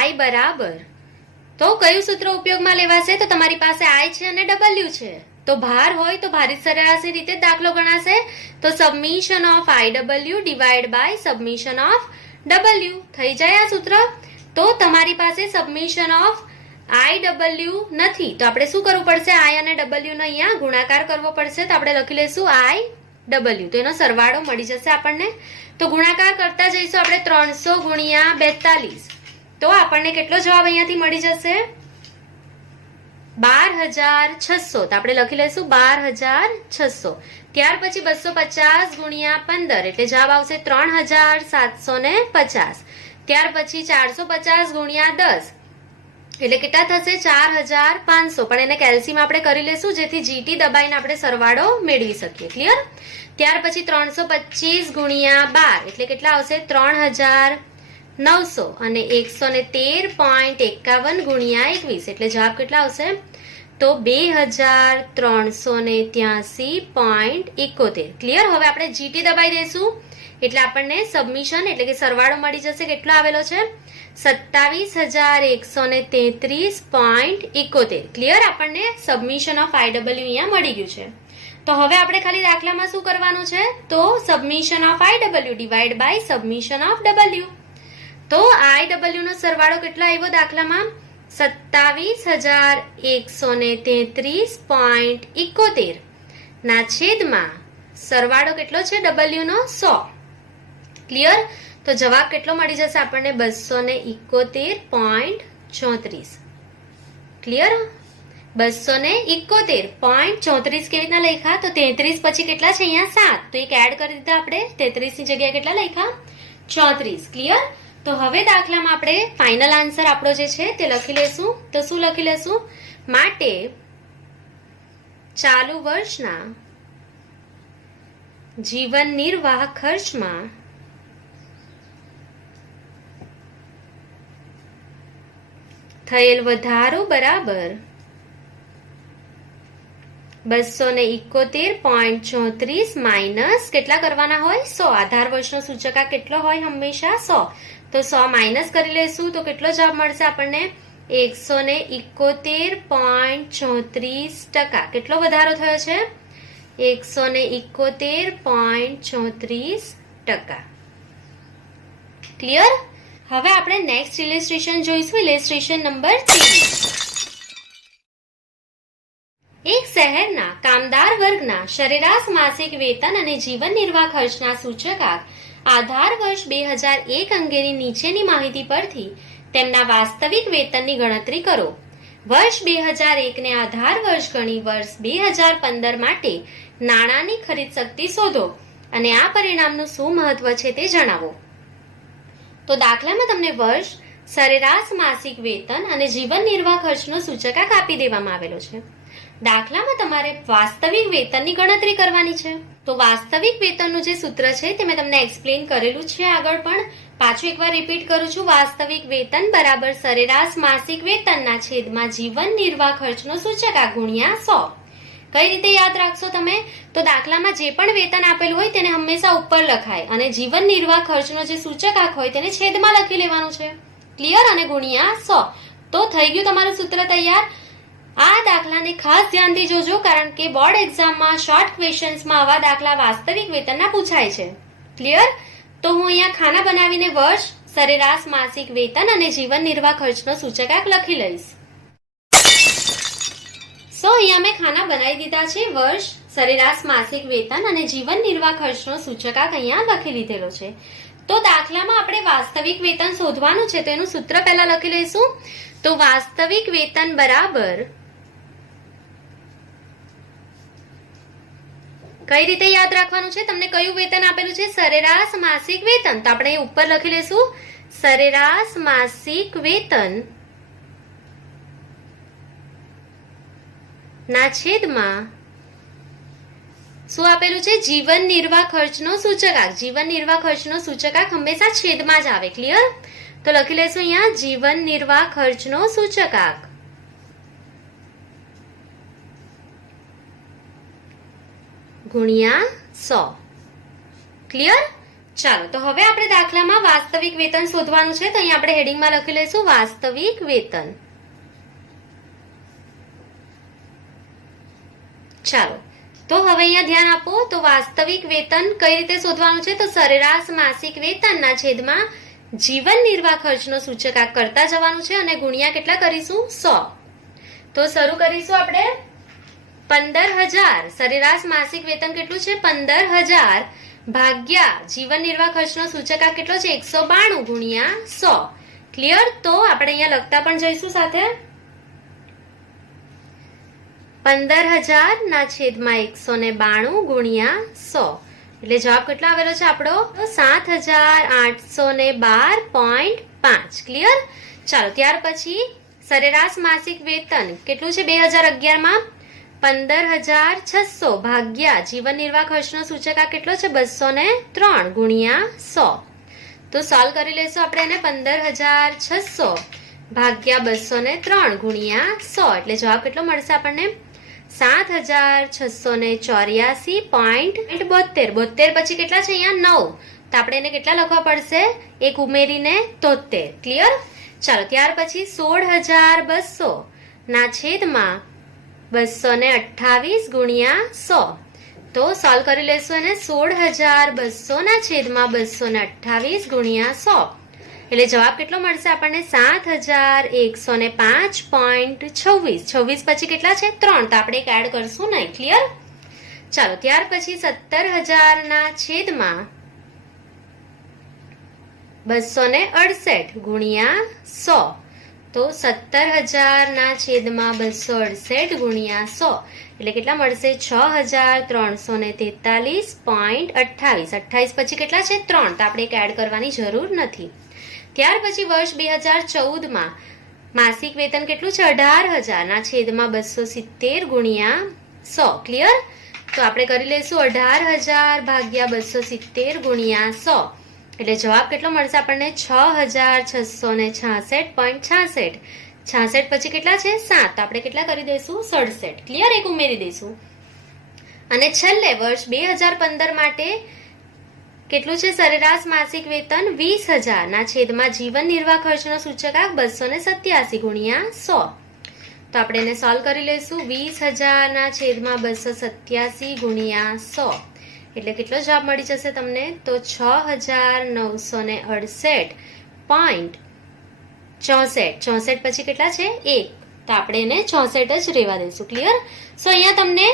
I બરાબર. તો કયું સૂત્ર ઉપયોગમાં લેવાશે? તો તમારી પાસે I છે અને W છે. તો ભાર હોય તો ભારિત સરેરાશ રીતે દાખલો ગણાશે. તો summation of IW divide by summation of W થઈ જાય આ સૂત્ર. તો તમારી પાસે સબમિશન ઓફ IW નથી, તો આપણે શું કરવું પડશે? I અને W નો અહીંયા ગુણાકાર કરવો પડશે. તો આપણે લખી લઈશું IW. તો એનો સરવાળો મળી જશે આપણને. તો ગુણાકાર કરતા જઈશું આપણે 300 ગુણ્યા 42. તો આપણને કેટલો જવાબ અહીંયાથી મળી જશે? 12,600. તો આપણે લખી લઈશું 12,600. ત્યાર પછી 250 ગુણ્યા 15 એટલે જવાબ આવશે 3,750. ત્યાર પછી 450 ગુણ્યા 10 એટલે કેટલા થશે? 4,500. પણ એને કેલ્સીમાં આપણે કરી લેશું જેથી GT દબાઈને આપણે સરવાળો મેળવી શકીએ. ક્લિયર? ત્યાર પછી 325 ગુણ્યા 12 એટલે કેટલા આવશે? 3,900 અને 113.51 ગુણ્યા 21 એટલે જવાબ કેટલા આવશે? તો 2,383.71. ક્લિયર? હવે આપણે GT દબાઈ દઈશું એટલે આપણને સબમિશન એટલે કે સરવાળો મળી જશે. કેટલો આવેલો છે? 27,133.71. ક્લિયર? આપણને સબમિશન ઓફ IW અહીંયા મળી ગયું છે. તો હવે આપણે ખાલી દાખલામાં શું કરવાનું છે? તો summation of IW divide by summation of W. તો IW નો સરવાળો કેટલો આવ્યો દાખલામાં? 27,133.71 ના છેદમાં સરવાળો કેટલો છે? W નો 100. ક્લિયર? તો જવાબ કેટલો મળી જશે આપણને? 271.34. ક્લિયર? 271.34 કેવી રીતના લખ્યા? તો 33 પછી કેટલા છે અહીંયા? 7. તો એક એડ કરી દીધા આપણે. 33 ની જગ્યાએ કેટલા લખ્યા? 34. ક્લિયર? તો હવે દાખલામાં આપણે ફાઇનલ આન્સર આપણો જે છે તે લખી લેશું. તો શું લખી લેશું? માટે ચાલુ વર્ષના જીવન નિર્વાહ ખર્ચમાં થયેલ વધારો બરાબર 271.34 માઇનસ કેટલા કરવાના હોય 100. આધાર વર્ષનો સૂચકાંક કેટલો હોય હંમેશા 100. તો 100 માઇનસ કરી લેશું તો કેટલો જવાબ મળશે આપણને 171.34%. કેટલો વધારો થયો છે 171.34%. ક્લિયર? હવે આપણે નેક્સ્ટ ઇલિસ્ટ્રેશન જોઈશું. ઇલિસ્ટ્રેશન નંબર 3. એક શહેરના કામદાર વર્ગના સરેરાશ માસિક વેતન અને જીવન નિર્વાહ ખર્ચના સૂચકાંક આધાર વર્ષ 2001 અંગેની નીચેની માહિતી પરથી તેમના વાસ્તવિક વેતનની ગણતરી કરો. વર્ષ 2001 ને આધાર વર્ષ ગણી વર્ષ 2015 માટે નાણાંની ખરીદ શક્તિ શોધો અને આ પરિણામનું શું મહત્વ છે તે જણાવો. તો દાખલામાં તમને વર્ષ, સરેરાશ માસિક વેતન અને જીવન નિર્વાહ ખર્ચનો સૂચકાંક આપી દેવામાં આવેલો છે. દાખલામાં તમારે વાસ્તવિક વેતનની ગણતરી કરવાની છે. તો વાસ્તવિક વેતનનું જે સૂત્ર છે તે મેં તમને એક્સપ્લેન કરેલું છે આગળ, પણ પાછું એકવાર રિપીટ કરું છું. વાસ્તવિક વેતન બરાબર સરેરાશ માસિક વેતનના છેદમાં જીવન નિર્વાહ ખર્ચનો સૂચકાંક ગુણ્યા 100. કઈ રીતે યાદ રાખશો તમે? તો દાખલામાં જે પણ વેતન આપેલું હોય તેને હંમેશા ઉપર લખાય અને જીવન નિર્વાહ ખર્ચનો જે સૂચકાંક હોય તેને છેદમાં લખી લેવાનું છે. ક્લિયર? અને ગુણ્યા 100. તો થઈ ગયું તમારું સૂત્ર તૈયાર. આ દાખલાને ખાસ ધ્યાનથી જોજો, કારણ કે બોર્ડ એક્ઝામમાં શોર્ટ ક્વેશ્ચન્સમાં આવા દાખલા વાસ્તવિક વેતનના પૂછાય છે. ક્લિયર? તો હું અહીંયા ખાના બનાવીને વર્ષ, સરેરાશ માસિક વેતન અને જીવન નિર્વાહ ખર્ચનો સૂચકાંક લખી લઈશ. અહીંયા મેં ખાના બનાવી દીધા છે. વર્ષ, સરેરાશ માસિક વેતન અને જીવન નિર્વાહ ખર્ચનો સૂચકાંક અહીંયા લખી લીધેલો છે. તો દાખલામાં આપણે વાસ્તવિક વેતન શોધવાનું છે, તો એનું સૂત્ર પહેલા લખી લઈશું. તો વાસ્તવિક વેતન બરાબર કઈ રીતે યાદ રાખવાનું છે? તમને કયું વેતન આપેલું છે? સરેરાશ માસિક વેતન. તો આપણે ઉપર લખી લઈશું સરેરાશ માસિક વેતન ના છેદમાં શું આપેલું છે? જીવન નિર્વાહ ખર્ચનો સૂચકાંક. જીવન નિર્વાહ ખર્ચનો સૂચકાંક હંમેશા છેદમાં જ આવે. ક્લિયર? તો લખી લઈશું અહીંયા જીવન નિર્વાહ ખર્ચનો સૂચકાંક ગુણ્યા 100. ક્લિયર? ચાલો, તો હવે આપણે દાખલામાં વાસ્તવિક વેતન શોધવાનું છે. તો અહીંયા આપણે હેડિંગમાં લખી લઈશું વાસ્તવિક વેતન. ચાલો, તો હવે અહીંયા ધ્યાન આપો. તો વાસ્તવિક વેતન કઈ રીતે શોધવાનું છે? તો સરેરાશ માસિક વેતનના છેદમાં જીવન નિર્વાહ ખર્ચનો સૂચકાંક કરતા જવાનું છે અને ગુણ્યા કેટલા કરીશું? 100. તો શરૂ કરીશું આપણે 15,000. સરેરાશ માસિક વેતન કેટલું છે? 15,000 ભાગ્યા જીવન નિર્વાહ ખર્ચનો સૂચકાંક કેટલો છે? 192 ગુણ્યા 100. ક્લિયર? તો આપણે અહીંયા લખતા પણ જઈશું સાથે. 15,000 ના છેદમાં 192 ગુણ્યા 100. એટલે જવાબ કેટલો આવેલો છે આપણો? 7,812.5. ક્લિયર? ચાલો, ત્યાર પછી સરેરાશ માસિક વેતન કેટલું છે 2011 માં? 15,600 ભાગ્યા જીવન નિર્વાહ ખર્ચનો સૂચકાંક કેટલો છે? 203 ગુણ્યા 100. તો સોલ્વ કરી લેશું આપણે એને. 15,600 ભાગ્યા 203 ગુણ્યા 100. એટલે જવાબ કેટલો મળશે આપણને? 7,684.72. 72 પછી કેટલા છે અહીંયા? 9. તો આપણે એને કેટલા લખવા પડશે? એક ઉમેરીને 73. ક્લિયર? ચાલો, ત્યાર પછી 16,200 ના છેદમાં 228 ગુણ્યા 100. તો સોલ્વ કરી લેશું એને. 16,200 ના છેદમાં 228 ગુણ્યા 100. એટલે જવાબ કેટલો મળશે આપણને? 7,105.26. 26 પછી કેટલા છે? 3. તો આપણે એક એડ કરશું નહીં. ક્લિયર? ચાલો, ત્યાર પછી 17,000 ના છેદમાં 268 ગુણ્યા 100. તો 17,000 ના છેદમાં 268 ગુણ્યા 100 એટલે કેટલા મળશે? 6,343.28. 28 પછી કેટલા છે? 3. તો આપણે એક એડ કરવાની જરૂર નથી. ત્યાર પછી વર્ષ 2014 માં માસિક વેતન કેટલું છે? 18,000 ના છેદમાં 270 ગુણ્યા 100. ક્લિયર? તો આપણે કરી લઈશું 18,000 ભાગ્યા 270 ગુણ્યા 100. એટલે જવાબ કેટલો મળશે આપણને? 6,666.66. 66 પછી કેટલા છે? 7. તો આપણે કેટલા કરી દઈશું? 67. ક્લિયર? એક ઉમેરી દઈશું. અને છેલ્લે વર્ષ 2015 માટે કેટલું છે સરેરાશ માસિક વેતન 20,000 ના છેદમાં જીવન નિર્વાહ ખર્ચનો સૂચકાંક 287 ગુણ્યા 100. તો આપણે એને સોલ્વ કરી લઈશું. 20,000 ના છેદમાં 287 ગુણ્યા 100 એટલે કેટલો જવાબ મળી જશે તમને? તો 6,968.64. 64 પછી કેટલા છે? 1. તો આપણે એને 64 જ રહેવા દઈશું. ક્લિયર? સો અહીંયા તમને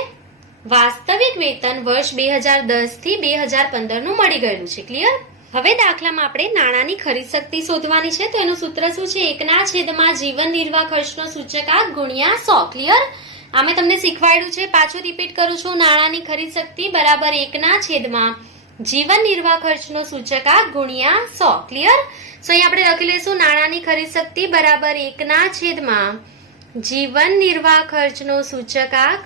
વાસ્તવિક વેતન વર્ષ 2010 થી 2015 નું મળી ગયેલું છે. ક્લિયર? હવે દાખલામાં આપણે નાણાંની ખરીદ શક્તિ શોધવાની છે. તો એનું સૂત્ર શું છે? 1 ના છેદમાં જીવન નિર્વાહ ખર્ચનો સૂચકાંક ગુણ્યા 100. ક્લિયર? આ મેં તમને શીખવાડ્યું છે, પાછું રિપીટ કરું છું. નાણાંની ખરીદ શક્તિ બરાબર 1 ના છેદમાં જીવન નિર્વાહ ખર્ચનો સૂચકાંક ગુણ્યા 100. ક્લિયર? સો અહીં આપણે લખી લઈશું નાણાંની ખરીદ શક્તિ બરાબર 1 ના છેદમાં જીવન નિર્વાહ ખર્ચનો સૂચકાંક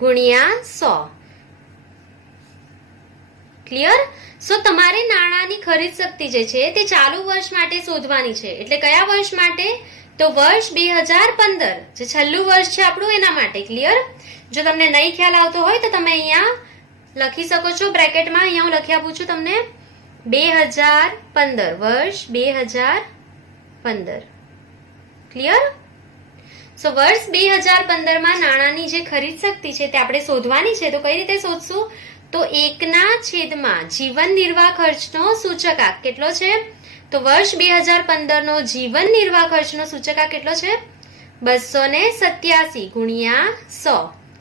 ગુણ્યા 100. ક્લિયર? સો તમારે નાણાંની ખરીદ શક્તિ જે છે તે ચાલુ વર્ષ માટે શોધવાની છે. એટલે કયા વર્ષ માટે? તો વર્ષ 2015 જે છેલ્લું વર્ષ છે આપણું એના માટે. ક્લિયર? જો તમને નહીં ખ્યાલ આવતો હોય તો તમે અહીંયા લખી શકો છો બ્રેકેટમાં. અહીંયા હું લખી આપું છું તમને 2015, વર્ષ 2015. ક્લિયર? સો વર્ષ 2015 માં નાણાંની જે ખરીદ શક્તિ છે તે આપણે શોધવાની છે. તો કઈ રીતે શોધશું? તો 1 ના છેદમાં જીવન નિર્વાહ ખર્ચનો સૂચકાંક કેટલો છે? તો વર્ષ 2015 નો જીવન નિર્વાહ ખર્ચનો સૂચકાંક કેટલો છે? 287 ગુણ્યા 100.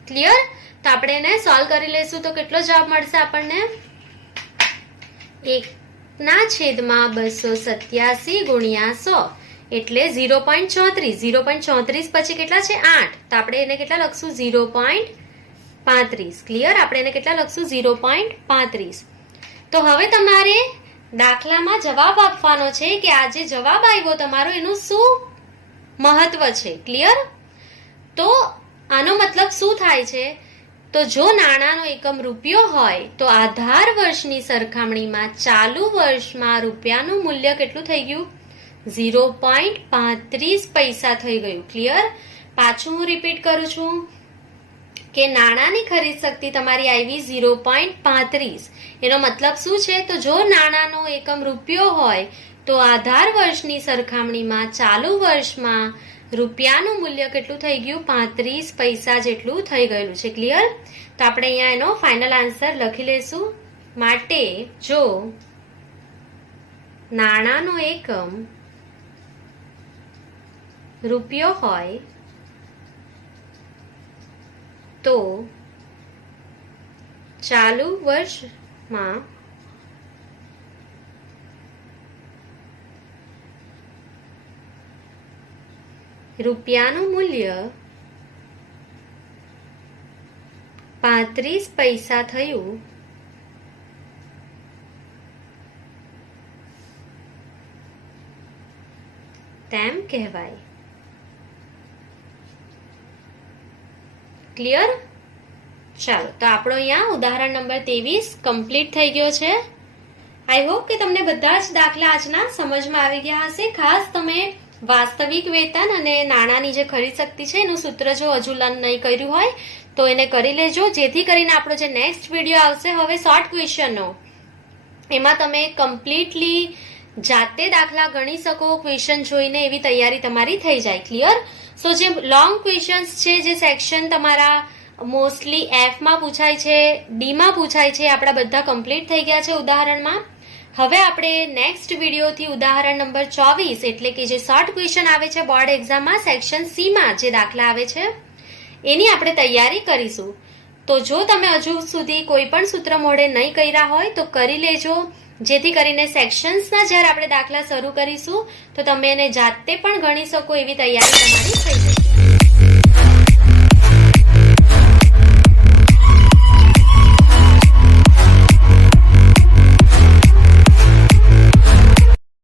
ક્લિયર? તો આપણે એને સોલ્વ કરી લઈશું. તો કેટલો જવાબ મળશે આપણને? 1 ના છેદમાં 287 ગુણ્યા 100 એટલે 0.34. 0.34 પછી કેટલા છે? 8. તો આપણે એને કેટલા લખશું? 0.35. ક્લિયર? આપણે એને કેટલા લખશું? 0.35. તો હવે તમારે દાખલામાં જવાબ આપવાનો છે કે આ જે જવાબ આવ્યો તમારો એનું શું મહત્વ છે. ક્લિયર? તો આનો મતલબ શું થાય છે? તો જો નાણાંનો એકમ રૂપિયો હોય તો આધાર વર્ષની સરખામણીમાં ચાલુ વર્ષમાં રૂપિયાનું મૂલ્ય કેટલું થઈ ગયું? 0.35 પૈસા થઈ ગયું. ક્લિયર? પાછું હું રિપીટ કરું છું કે નાણાંની ખરીદ શક્તિ તમારી આવી 0.35. એનો મતલબ શું છે? તો જો નાણાંનો એકમ રૂપિયો હોય તો આધાર વર્ષની સરખામણીમાં ચાલુ વર્ષમાં રૂપિયાનું મૂલ્ય કેટલું થઈ ગયું? 35 પૈસા જેટલું થઈ ગયેલું છે. ક્લિયર? તો આપણે અહીંયા એનો ફાઇનલ આન્સર લખી લઈશું. માટે જો નાણાંનો એકમ રૂપિયો હોય તો ચાલુ વર્ષમાં રૂપિયાનું મૂલ્ય 35 પૈસા થયું તેમ કહેવાય. ક્લિયર? ચાલો, તો આપણો અહીંયા ઉદાહરણ નંબર 23 કમ્પ્લીટ થઈ ગયો છે. આઈ હોપ કે તમને બધા જ દાખલા આજના સમજમાં આવી ગયા હશે. ખાસ તમે વાસ્તવિક વેતન અને નાણાંની જે ખરીદ શક્તિ છે એનું સૂત્ર જો હજુ લર્ન નહીં કર્યું હોય તો એને કરી લેજો, જેથી કરીને આપણો જે નેક્સ્ટ વિડીયો આવશે હવે શોર્ટ ક્વેશ્ચનનો, એમાં તમે કમ્પ્લીટલી જાતે દાખલા ગણી શકો, ક્વેશ્ચન જોઈને એવી તૈયારી તમારી થઈ જાય. ક્લિયર? સો જે લોંગ ક્વેશ્ચન્સ છે, જે સેક્શન તમારા મોસ્ટલી F માં પૂછાય છે, D માં પૂછાય છે, આપણા બધા કમ્પ્લીટ થઈ ગયા છે ઉદાહરણમાં. હવે આપણે નેક્સ્ટ વિડીયોથી ઉદાહરણ નંબર 24 એટલે કે જે શોર્ટ ક્વેશ્ચન આવે છે બોર્ડ એક્ઝામમાં સેક્શન C માં જે દાખલા આવે છે એની આપણે તૈયારી કરીશું. તો જો તમે હજુ સુધી કોઈ પણ સૂત્ર મોઢે નહીં કર્યા હોય તો કરી લેજો, જેથી કરીને સેક્શન્સના જ્યારે આપણે દાખલા શરૂ કરીશું તો તમે એને જાતે પણ ગણી શકો એવી તૈયારી તમારી થઈ જશે.